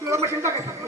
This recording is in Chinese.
我们现在干？